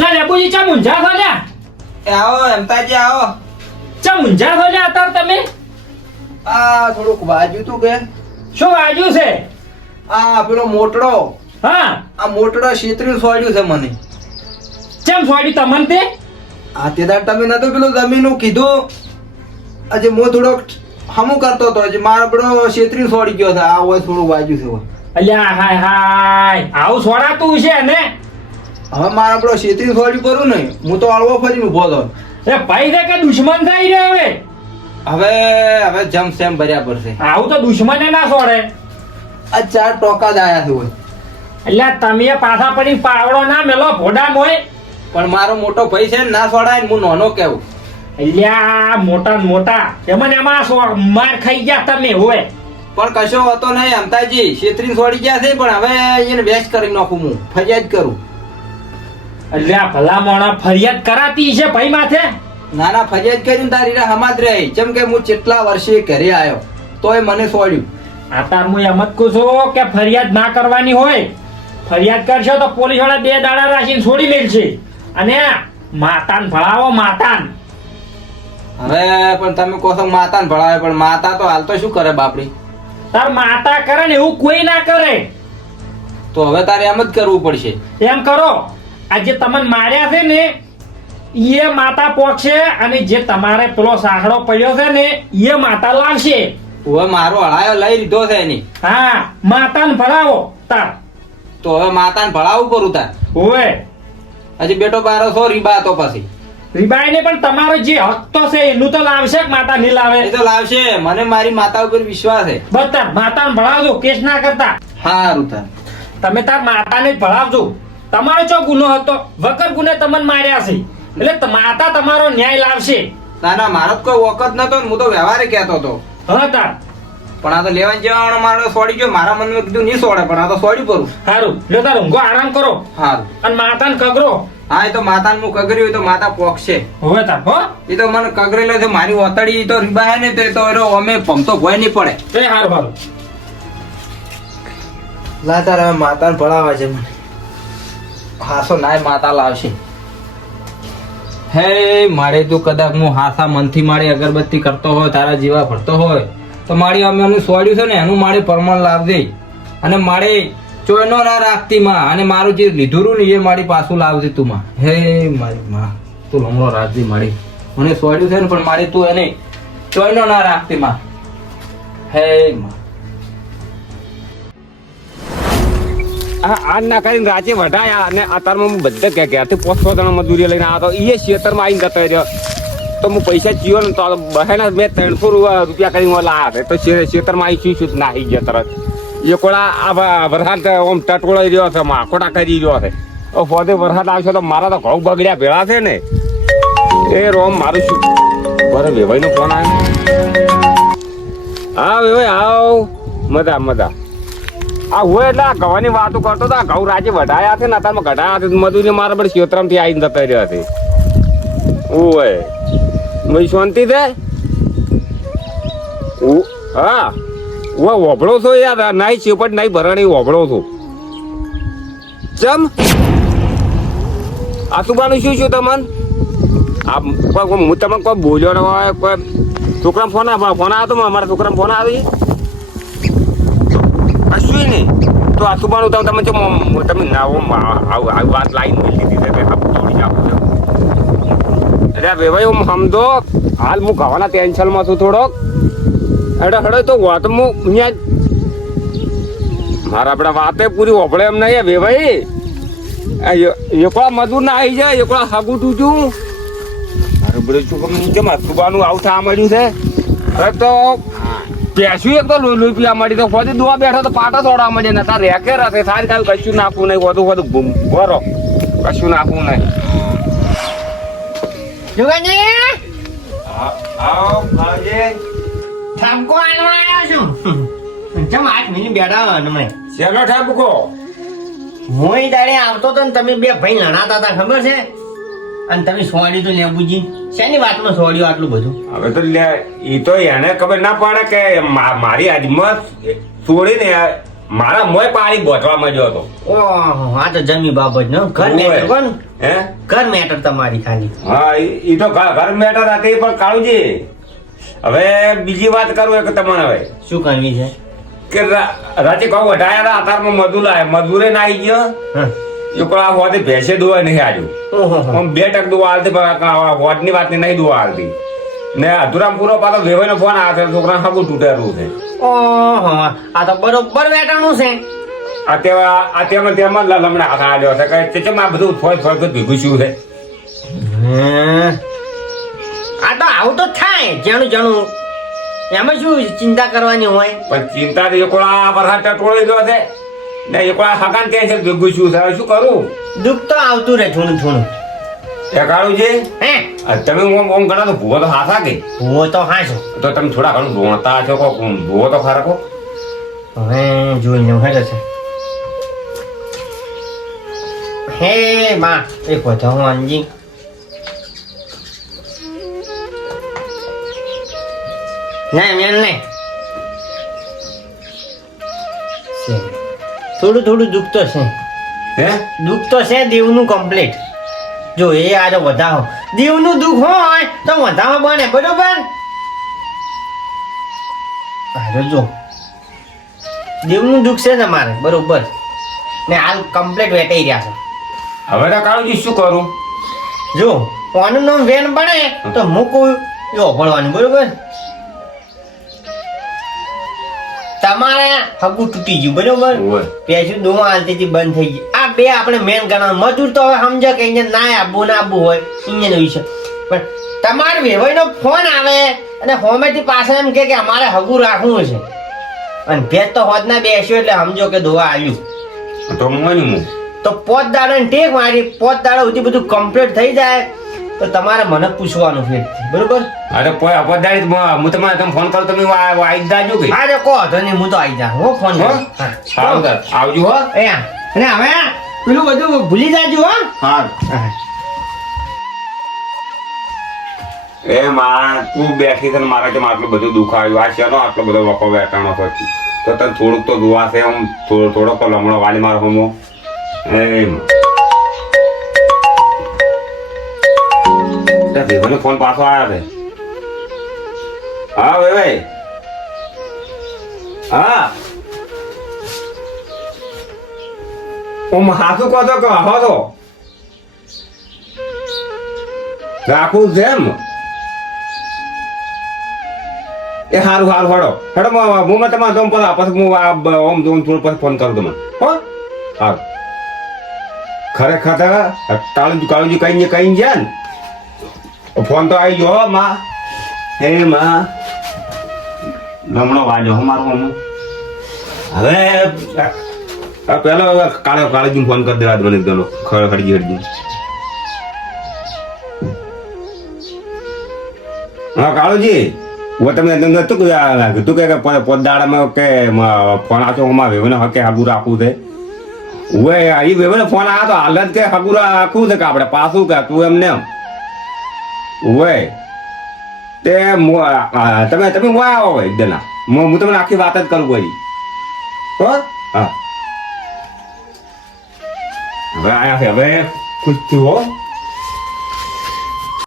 લા લેબુજી ચા મુંજા ખોલ્યા આવો એમતાજી આવો. ચા મુંજા ખોલ્યા અત્યારે તમે આ થોડુંક વાજ્યું તું કે શું વાજ્યું છે? આ પેલો મોટડો હા આ મોટડો છેતરીને સોડ્યું છે મને. ચમ સોડ્યું તમને તે? આ તે દાડ તમે નતું પેલું જમીનનું કીધું આજે હું થોડોક હમું કરતો હતો આજે મારો પેલો છેતરીને સોડી ગયો છે. આ હોય થોડું વાજ્યું છે હોય. અલ્યા હાય હાય આવું સોડાતું છે ને? હવે મારા પેલો છેતરીને સોડ્યું કરું ને હું તો અળવો ફરીને ઉભો હતો. એ ભાઈ છે કે દુશ્મન થઈ રહ્યો હવે? હવે જમ સેમ બરાબર છે. આવું તો દુશ્મને ના સોડે. આ 4 ટોકા જ આયા છે હોય. અલ્યા તમે પાછા પડી પાવડો ના મેલો ભોડા મોય. પણ મારો મોટો ભાઈ છે ને ના સોડાય ને હું નાનો કેવું. અલ્યા મોટા ને મોટા એમાં ને એમાં માર ખાઈ ગયા તમે હોય. પણ કશો હતો નહીં અમતાજી છેતરીને સોડી ગયા છે પણ હવે એને વેસ્ટ કરી નાખું હું ફરિયાદ કરું. અલ્યા ભલા મોણા ફરિયાદ કરાતી છે ભાઈ માથે? ના ના ફરિયાદ કરીને તારી રે હમાદ રહી જેમ કે હું કેટલા વર્ષે ઘરે આવ્યો તોય મને સોડ્યું. આ તાર હું એમ જ કહું છું કે ફરિયાદ ના કરવાની હોય. ફરિયાદ કરશો તો પોલીસ વાળા 2 દાડા રાખીને છોડી મેલશે. અને માતાન ભળાવો માતાન. હવે પણ તમે કહો છો માતાને ભણાવે પણ માતા તો હાલ તો શું કરે બાપડી? તાર માતા કરે ને એવું કોઈ ના કરે. તો હવે તારે એમ જ કરવું પડશે. એમ કરો આ જે તમને માર્યા છે ને એ માતા પોકશે અને જે તમારે પેલો સાંકડો પડ્યો છે ને એ માતા લાવશે. હવે મારો હળાયો લઈ લીધો છે એની. હા માતાને ભળાવો તાર. તો હવે માતાને ભણાવવું કરું તાર. ઓવે હજી બેટો બારો છો રીબા તો પછી રીબાઈ ને પણ તમારો જે હક તો છે એનું તો લાવશે કે માતા નહીં લાવે? એ તો લાવશે. મને મારી માતા ઉપર વિશ્વાસ છે. બધા માતાને ભણાવજો કેસ ના કરતા. હારું તાર તમે તાર માતાને જ ભણાવજો. તમારો ચો ગુનો હતો? વગર ગુને તમને માર્યા છે એટલે માતા તમારો ન્યાય લાવશે. ના ના મારો તો કોઈ વખત નતો ને હું તો વ્યવહારે કહેતો હતો. હા તાર પણ આ તો લેવા જવાનો મારો સોડી ગયો. મારા મનમાં કીધું નહીં સોડે પણ આ તો સોડી કરું. સારું લો તાર ઊંઘો આરામ કરો હારું. અને માતાને કગરો. હા એ તો માતાને હું કગર્યું હોય તો માતા પોકશે. હવે તાર હો એ તો મને કગરેલો છે મારી ઓતડી તો રીબા હે ને તો એનો અમે ભમતો ભોય નહીં પડે. એ હારું હારું લા તાર હવે માતાને ભણાવવા છે મને. હાસો નાય માતા લાવશે. હે મારે તું કદાચ હું હાસા મનથી મારી અગરબત્તી કરતો હોય તારા જીવા ભરતો હોય તો મારી અમે એનું સોડ્યું છે ને એનું મારે પરમાણ લાવજે. અને મારે ચોયનો ના રાખતી માં અને મારું જે લીધું ને એ મારી પાછું લાવજે તું માં. હે મારી માં તું લમણો રાખજે મારી. મને સોડ્યું છે ને પણ મારી તું એને ચોયનો ના રાખતી માં. હે માં આ ના કરીને રાચે વઢાયા અને અત્યારમાં હું બધા ક્યાંથી 500 જણા મજૂરી લઈને આવ્યો હતો. એ ખેતરમાં આવીને જતો રહ્યો તો હું પૈસા ચીયો ને તો બહેના મેં 300 રૂપિયા કરીને લાવ્યા તો ખેતરમાં આવી શું નાહી ગયા તરત. એ કોળા આ વરસાદ ઓમ ટટોળાઈ રહ્યો છે માકોટા કરી રહ્યો છે. ફોદે વરસાદ આવશે તો મારા તો ઘઉં બગડ્યા ભેળા છે ને એ રોમ મારું શું. બરે વેવાઈનો ફોન આવ્યો. હા વેવાઈ આવ મજા મજા. આ હોય એટલે આ ઘવાની વાતો કરતો હતો. ઘઉં રાજે વઢાયા છે ને અત્યારમાં ઘટાયા છે મજૂરી મારા બધી ક્ષેત્રમાંથી આવીને જતા રહ્યા છે. ઓય ભાઈ શાંતિ છે? હા ઓ વભળો છો યાર. નાઈ ચેપટ નાઈ ભરણી વભળો છો. ચમ આસુબાનું શું શું તમને? હું તમને કોઈ બોલ્યો ન હોય કોઈ છોકરા ફોન આવ્યો તો મારા છોકરા ફોન આવી કશું નહીં તો આસુબાનું તમે ના વાત લાઈન લીધી છે અરે ભાઈ હું સમજો હાલ હું ખાવાના ટેન્શનમાં છું થોડોક. એટલે હડે તો વાત હું અહીંયા મારા આપડે વાતે પૂરી ઓભળે એમ નહીં વેવાઈ. એકલા મજૂર ના આવી જાય એકલા હાગું ટૂચું મારું બધું શું કેમ આસુબાનું આવું થવા મળ્યું છે. અરે તો પેશું એક તો લોહી પીવા મળી તો ખોદી દોવા બેઠો તો પાટા દોડવા મળે ને તાર રેકે રહે સારી કાલ કશું નાખવું નહીં વધુ બરો કશું નાખવું નહીં. ઠપકો આલવા આવ્યો છું. ચમ 8 મિનિટ બેઠા અમે. શેનો ઠપકો? હું તારે આવતો તો ને તમે બે ભાઈ લડાતા હતા ખબર છે? અને તમે સોડ્યું તો લેબુજી શેની વાતમાં સોડ્યું આટલું બધું? હવે તો એ તો એને ખબર ના પડે કે મારી આજમાં છોડીને મારા મોય પાણી બોધવા માંડ્યો હતો ઓહો આ તો જમી બાબત નો ઘર ઓય. મેટર કોણ હે ઘર મેટર તમારી ખાલી હા ઈ તો ઘર મેટર હતી પણ કાળુજી હવે બીજી વાત કરું એક તમને હવે શું કરવી છે કે રાતે કહું વઢાયા હતા અતારમાં મજૂર લાવે મજૂરે ના આવી ગયો હા. એ કોઈ આ હોદે ભેંસે દોવા નહીં આજુ ઓહો આમ 2% દુવા હાલતી પણ હોદની વાત નહીં દુવા હાલતી ને અધુરામ પૂરો પાછો વેવાઈનો ફોન આવે છે છોકરા હાબુ તૂટેલું છે ઓહો આ તો બરોબર વેટાણું છે તેમાં લમણા હાથ આવ્યો છે કે તે આ બધું ફોજ ભેગું શું છે આ તો આવું તો થાય જાણું જાણું એમાં શું ચિંતા કરવાની હોય પણ ચિંતા તો એકલા વરસાદ ટોળી ગયો છે ને એકલા હકાન કે છે ભેગું શું છે હવે શું કરું દુઃખ તો આવતું રહે થોડું થોડું એ કાળું છે હે તમે ઓમ ગણા તો ભૂવો તો હાથા કે હું તો હાશું તો તમે થોડા ઘણું રોણતા છો કો ભૂવો તો ખરા કો હવે જોઈને હેડે છે હે માં એક વધો હું અંજી ના મેન ને થોડું થોડું દુઃખ તો છે હે દુઃખ તો છે દીવનું કમ્પ્લીટ જો એ આજે વધાવો દીવનું દુઃખ હોય તો વધાવો બને બરોબર હાલો જો દીવનું દુઃખ છે તમારે બરોબર ને હાલ કમ્પ્લીટ વેટાઈ રહ્યા છે હવે તો કાળુજી શું કરું જો કોનું નામ વેન બને તો મૂકવું એવો પડવાનું બરોબર તમારે હગું તૂટી ગયું બરોબર ઓય. પેશું દોવા હાલતીથી બંધ થઈ ગઈ આ બે આપણે મેન ગણવાનું મજૂર તો હવે સમજે કે અહીંયા ના આબુ ના આબુ હોય અહીંયા વિશે પણ તમારે વેવાઈનો ફોન આવે અને હોમેથી પાછા એમ કે અમારે હગું રાખવું છે અને ભેજ તો હોદ ના બેસ્યો એટલે સમજો કે દોવા આવ્યું તો મોની હું તો પોત દાડા ટેક મારી પોત દાડા સુધી બધું કમ્પ્લીટ થઈ જાય તો તમારે મને પૂછવાનું ફેર બરોબર અરે કોઈ અપદારી હું તમારે તમે ફોન કરો તમે આવી જાજો કે હા કહો તો નહીં હું તો આવી જા હું ફોન હો? કરું. હા. સારું તાર. આવજો હો એ હા. અને હવે પેલું બધું ભૂલી જાજો હો હા હા. એ માં તું બેઠી છે ને મારા જેમ આટલું બધું દુઃખ આવ્યું આ શેનો આટલો બધો વકો વેટાણો પછી તો તને થોડુંક તો દુઆ છે આમ થોડોક તો લમણો વાલી મારો હમો એમ ભીભાનો ફોન પાછો આવ્યા છે હા ભાઈ હા ઓમ હાથું કહો તો કહો તો રાખું છે એમ એ હારું હાડો હું તમારે જોમ પછી હું ઓમ જોમ થોડું પછી ફોન કરું તમને હો હા ખરેખર કાળુજી કઈ જાય ને ફોન તો આવી ગયો માં હે માં લમણો વાજો મારો હવે પેલો કાળુજી ફોન કરી દેવા મને પેલો હરજી હા કાળુજી હું તમને નતું કીધું કે પોતદાડામાં કે ફોન આવતો અમારે વેવને હકે હાગુ રાખવું છે ઉવે એ વેવને ફોન આવ્યો તો હાલત કે હાગુ રાખવું છે કે આપણે પાછું કે તું એમને એમ ઉવે તે તમે હું આવો એક જણા હું તમને આખી વાત જ કરું પછી હો હા હવે આયા છે હવે ખુશ થયું હો